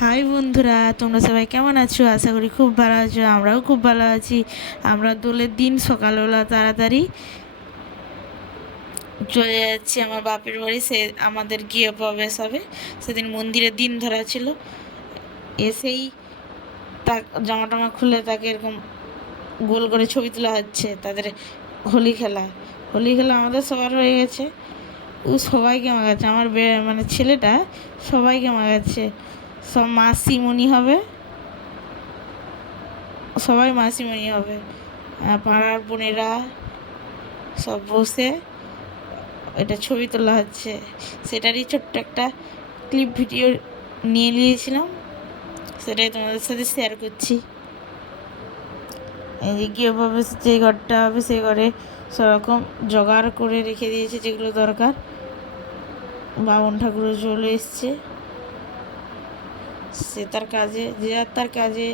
High বন্ধুরা, তোমরা সবাই কেমন আছো? আশা করি খুব ভালো আছো। আমরাও খুব ভালো আছি। আমরা দোলের দিন সকালবেলা তাড়াতাড়ি চলে যাচ্ছি আমার বাপের বাড়ি। সে আমাদের গৃহ প্রবেশ হবে। সেদিন মন্দিরে দিন ধরা ছিল। এসেই তা জামা টামা খুলে তাকে এরকম গোল করে ছবি তোলা হচ্ছে। তাদের হোলি খেলা হোলি খেলা আমাদের সবার হয়ে গেছে। ও সবাইকে মাগাচ্ছে, আমার মানে ছেলেটা সবাইকে মাগাচ্ছে। সব মাসিমণি হবে, সবাই মাসিমণি হবে। পাড়ার বোনেরা সব বসে এটা ছবি তোলা হচ্ছে। সেটারই ছোট্ট একটা ক্লিপ ভিডিও নিয়ে নিয়েছিলাম, সেটাই তোমাদের সাথে শেয়ার করছি। এই যে কীভাবে যে ঘরটা হবে সেই ঘরে সেরকম জোগাড় করে রেখে দিয়েছে যেগুলো দরকার। বামুন ঠাকুরও চলে এসছে, সে তার কাজে, যে আর তার কাজে।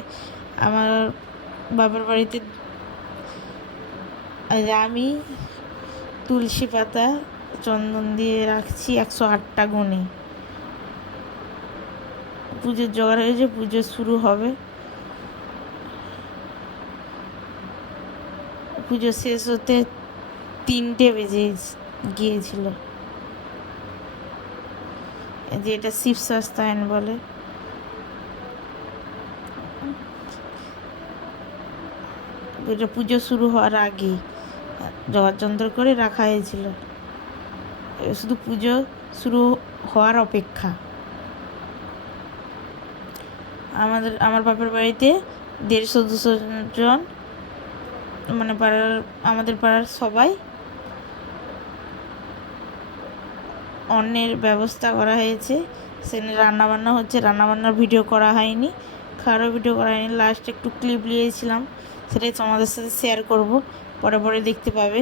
আমার বাবার বাড়িতে আমি তুলসী পাতা চন্দন দিয়ে রাখছি 108টা গুণে। পুজোর জোগাড় হয়েছে, পুজো শুরু হবে। পুজো শেষ হতে 3টে বেজে গিয়েছিল। যে এটা শিব সস্তায়ন বলে। এটা পুজো শুরু হওয়ার আগেই জোগাড়যন্ত্র করে রাখা হয়েছিল, শুধু পুজো শুরু হওয়ার অপেক্ষা। আমার বাপের বাড়িতে 150-200 জন, মানে আমাদের পাড়ার সবাই অন্নের ব্যবস্থা করা হয়েছে। সেখানে রান্নাবান্না হচ্ছে। রান্নাবান্নার ভিডিও করা হয়নি, খাওয়ারও ভিডিও করা হয়নি। লাস্ট একটু ক্লিপ নিয়েছিলাম, সেটাই তোমাদের সাথে শেয়ার করব। পরে পরে দেখতে পাবে।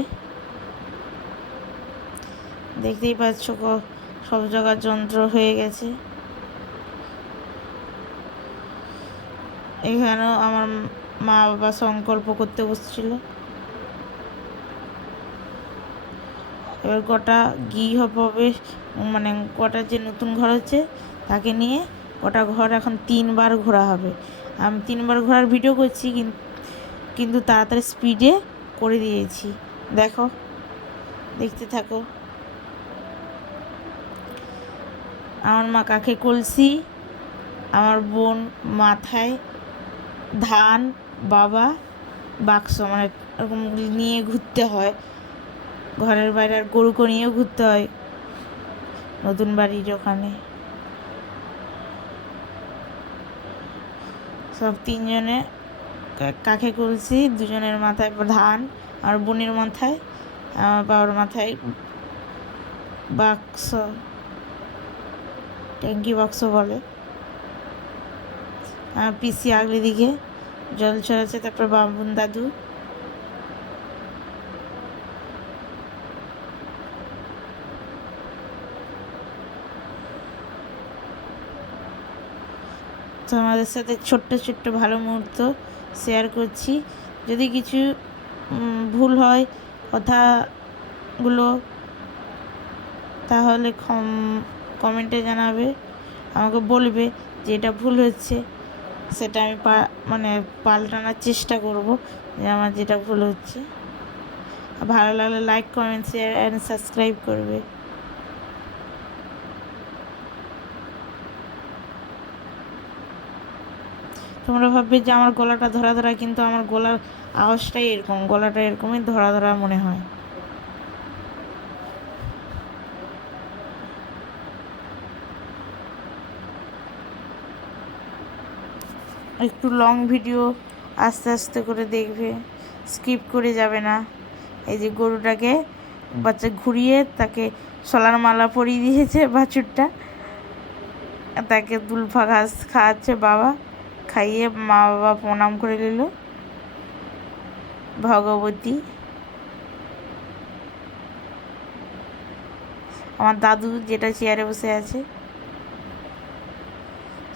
দেখতেই পাচ্ছ সব জায়গার যন্ত্র হয়ে গেছে। এখানেও আমার মা বাবা সংকল্প করতে বসছিল। এবার গোটা গৃহপ্রবেশ, মানে গোটা যে নতুন ঘর হচ্ছে তাকে নিয়ে গোটা ঘর এখন 3বার ঘোরা হবে। আমি 3বার ঘোরার ভিডিও করছি, কিন্তু তাড়াতাড়ি স্পিডে করে দিয়েছি। দেখো, দেখতে থাকো। আমার মা কাঁখে কলসি, আমার বোন মাথায় ধান, বাবা বাক্স, মানে এরকম নিয়ে ঘুরতে হয় ঘরের বাইরে। আর গরুকে নিয়েও ঘুরতে হয় নতুন বাড়ির ওখানে। সব 3জনে কাঁখে কলসি, 2জনের মাথায় ধান, আর বোনের মাথায়, আমার বাবার মাথায় বাক্স, ট্যাঙ্কি বাক্স বলে। আমার পিসি আগলি দিকে জল ছড়াচ্ছে, তারপর বামুন দাদু। তো আমাদের সাথে ছোট্ট ছোট্ট ভালো মুহূর্ত শেয়ার করছি। যদি কিছু ভুল হয় কথাগুলো, তাহলে কমেন্টে জানাবে, আমাকে বলবে যে এটা ভুল হচ্ছে। সেটা আমি মানে পাল্টানোর চেষ্টা করব, যে আমার যেটা ভুল হচ্ছে। ভালো লাগলে like, comment, share and subscribe করবে। তোমরা ভাববে যে আমার গলাটা ধরা ধরা, কিন্তু আমার গলার আওয়াজটাই এরকম, গলাটা এরকমই ধরা ধরা মনে হয়। একটু লং ভিডিও আস্তে আস্তে করে দেখবে, স্কিপ করে যাবে না। এই যে গরুটাকে বাচ্চা ঘুরিয়ে তাকে শলার মালা পরিয়ে দিয়েছে বাছুরটা, তাকে দুলফা ঘাস খাওয়াচ্ছে বাবা। খাইয়ে মা বাবা প্রণাম করে নিল। ভগবতী, আমার দাদু যেটা চেয়ারে বসে আছে।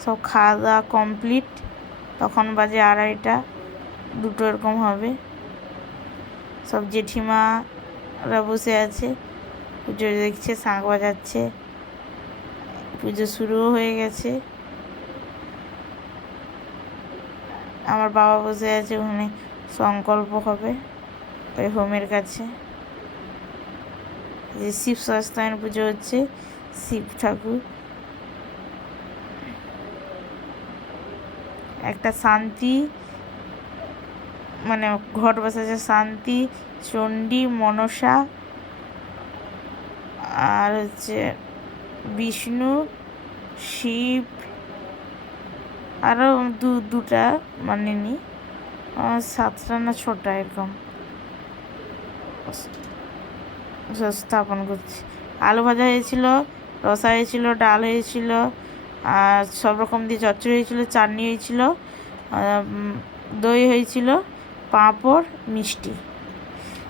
সব খাওয়া দাওয়া কমপ্লিট। তখন বাজে 2:30, 2টো এরকম হবে। সব জেঠিমারা বসে আছে, পুজো দেখছে, শাঁখ বাজাচ্ছে। পুজো শুরুও হয়ে গেছে। আমার বাবা বসে আছে ওখানে, সংকল্প হবে ওই হোমের কাছে। যে শিব সস্তায়ন পুজো হচ্ছে, শিব ঠাকুর। একটা শান্তি, মানে ঘট বসেছে শান্তি, চণ্ডী, মনসা, আর হচ্ছে বিষ্ণু, শিব, আরও দুটা মানে নি, 7টা না 6টা এরকম স্থাপন করছি। আলু ভাজা হয়েছিল, রসা হয়েছিল, ডাল হয়েছিল, আর সব রকম দিয়ে চচ্চড়ি হয়েছিল, চাটনি হয়েছিল, দই হয়েছিল, পাঁপড়, মিষ্টি।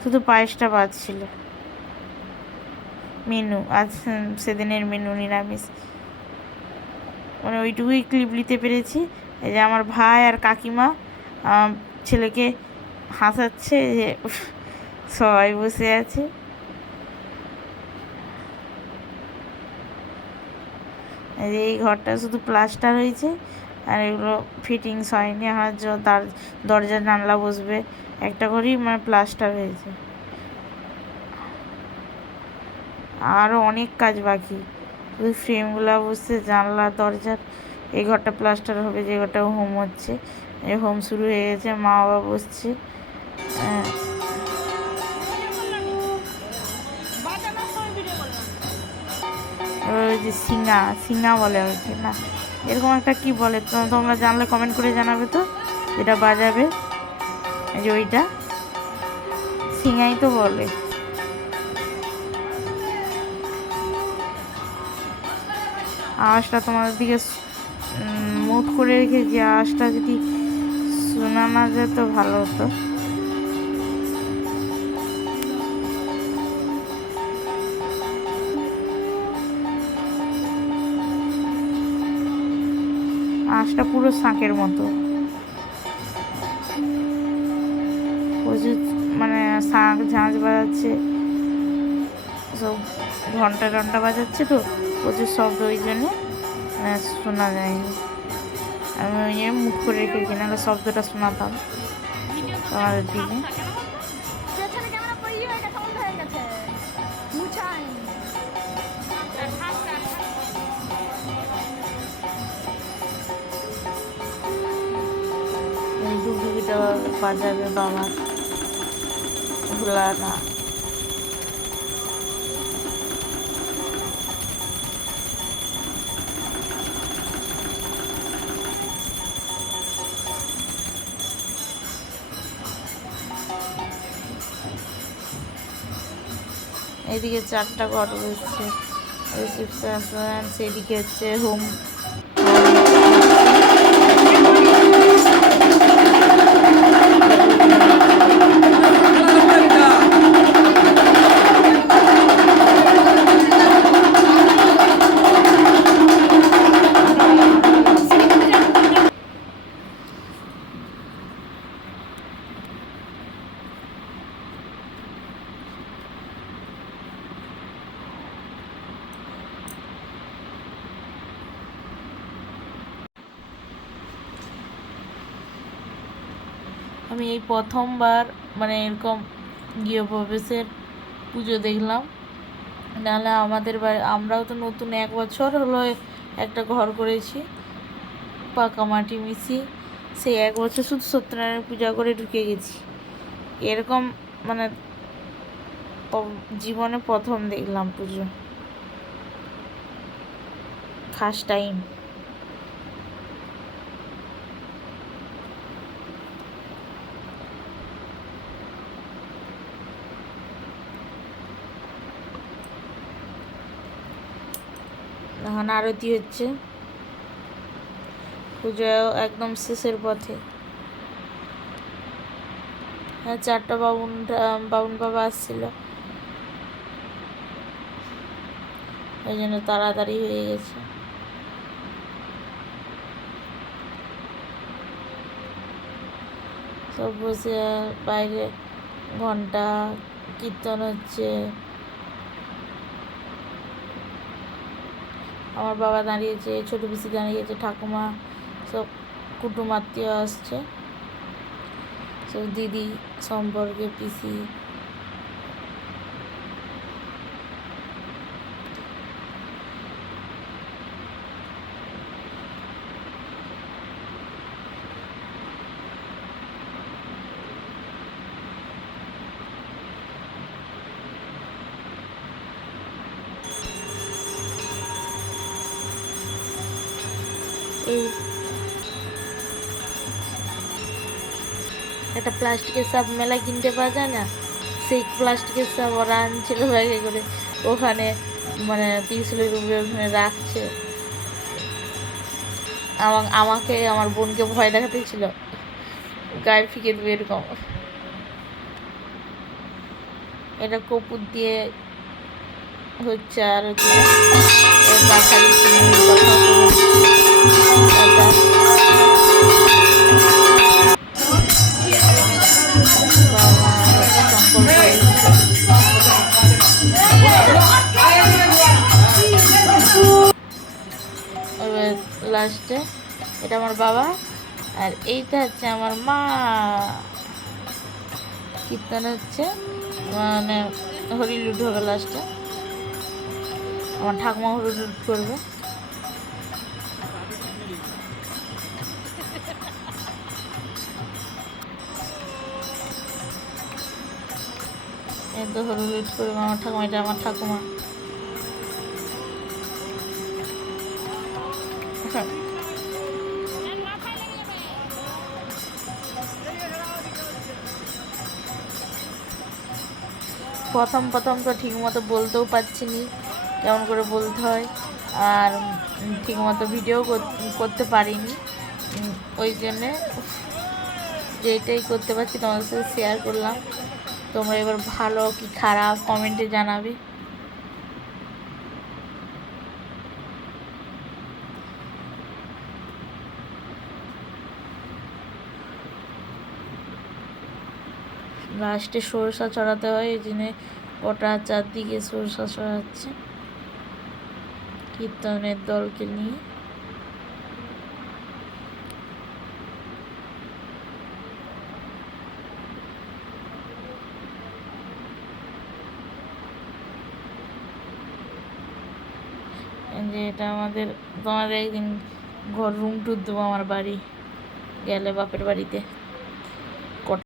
শুধু পায়েসটা বাদ ছিল। মেনু আজ সেদিনের মেনু নিরামিষ, মানে ওইটুকুই ক্লিপ নিতে পেরেছি। এই যে আমার ভাই আর কাকিমা ছেলেকে হাসাচ্ছে, যে সবাই বসে আছে। এই ঘরটা শুধু প্লাস্টার হয়েছে, আর এগুলো ফিটিংস হয়নি। আমার তার দরজা জানলা বসবে একটা করেই, মানে প্লাস্টার হয়েছে। আরও অনেক কাজ বাকি, শুধু ফ্রেমগুলো বসছে, জানলা দরজার। এই ঘরটা প্লাস্টার হবে, যে ঘরটা হোম হচ্ছে, এই হোম শুরু হয়ে গেছে, মা বাবা বসছে। ওই যে সিঙ্গা বলে আর কি, না এরকম একটা কি বলে, তোমরা জানলে কমেন্ট করে জানাবে তো, যেটা বাজাবে। এই যে ওইটা সিঙ্গাই তো বলে। আওয়াজটা তোমাদের দিকে মুট করে রেখেছি, আওয়াজটা যদি শোনা না যায় তো ভালো হতো। আওয়াজটা পুরো শাঁখের মতো, প্রচুর মানে শাঁখ ঝাঁঝ বাজাচ্ছে, সব ঘন্টা টন্টা বাজাচ্ছে, তো প্রচুর শব্দ, ওই জন্যে শোনা যায়নি। আমি ওই জন্য মুখ করে রেখেছি, নাহলে শব্দটা শোনাতাম তোমাদের দিকে। ডুগডুগিটা বাজাবে বাবা, ভোলা না। এদিকে 4টা ঘর রয়েছে, রিসেপশন, সেদিকে হচ্ছে হোম। আমি এই প্রথমবার মানে এরকম গৃহপ্রবেশের পুজো দেখলাম। নাহলে আমাদের বাড়ি, আমরাও তো নতুন 1 বছর হলো একটা ঘর করেছি পাকা মাটি মিশিয়ে, সেই 1 বছর শুধু সত্যনারায়ণ পূজা করে ঢুকে গেছি। এরকম মানে জীবনে প্রথম দেখলাম পুজো, খাস টাইম। এখন আরতি হচ্ছে, পুজো একদম শেষের পথে। হ্যাঁ, 4টা বাবুন বাবা আসছিল, ওই জন্য তাড়াতাড়ি হয়ে গেছে। সব বসে বাইরে ঘন্টা কীর্তন হচ্ছে। আমার বাবা দাঁড়িয়েছে, ছোটো পিসি দাঁড়িয়েছে, ঠাকুমা, সব কুটুম আত্মীয় আসছে। সব দিদি সম্পর্কে পিসি। এই একটা প্লাস্টিকের সাপ মেলায় কিনতে পাওয়া যায় না, সেই প্লাস্টিকের সাপ ওরা আনছিল ব্যাগে করে, ওখানে মানে ত্রিশুলের উপরে ওখানে রাখছে। আমাকে আমার বোনকে ভয় দেখাতেছিল, গায়ে ফিকে দেবে এরকম। এটা কপুর দিয়ে হচ্ছে, আর হচ্ছে লাস্টে এটা আমার বাবা, আর এইটা হচ্ছে আমার মা। কীর্তন হচ্ছে, মানে হরিলুট হবে লাস্টে, আমার ঠাকুমা হরিলুট করবে। এই তো হরিলুট করবে আমার ঠাকুমা, এটা আমার ঠাকুমা। প্রথম তো ঠিক মতো বলতেও পারছি নি, কেমন করে বলতে হয়, আর ঠিক মতো ভিডিও করতে পারিনি। ওই জন্যে যেটাই করতে পারছি তোমাদের সাথে শেয়ার করলাম। তোমরা এবার ভালো কি খারাপ কমেন্টে জানাবে। লাস্টে সরষা ছড়াতে হয়, এই জন্য ওটা চারদিকে সরষা ছড়াচ্ছে কীর্তনের দলকে নিয়ে। যে এটা আমাদের, তোমাদের একদিন ঘর রুম টুর দেবো আমার বাড়ি গেলে, বাপের বাড়িতে।